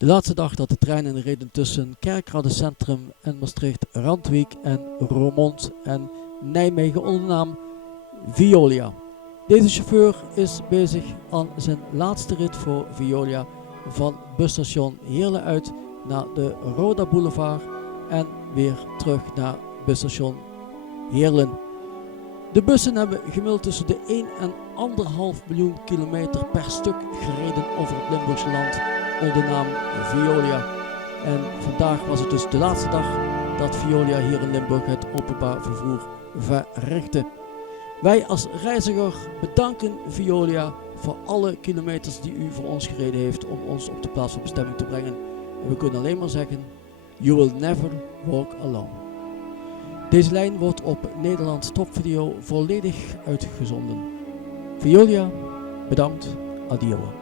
De laatste dag dat de treinen reden tussen Kerkrade Centrum en Maastricht-Randwijk en Roermond en Nijmegen onder de naam Veolia. Deze chauffeur is bezig aan zijn laatste rit voor Veolia van busstation Heerlen uit naar de Roda Boulevard en weer terug naar busstation Heerlen. De bussen hebben gemiddeld tussen de 1 en 1,5 miljoen kilometer per stuk gereden over het Limburgse land onder de naam Veolia. En vandaag was het dus de laatste dag dat Veolia hier in Limburg het openbaar vervoer verrichtte. Wij als reiziger bedanken Veolia voor alle kilometers die u voor ons gereden heeft om ons op de plaats van bestemming te brengen. En we kunnen alleen maar zeggen, you will never walk alone. Deze lijn wordt op Nederland Top Video volledig uitgezonden. Veolia, bedankt, adieu.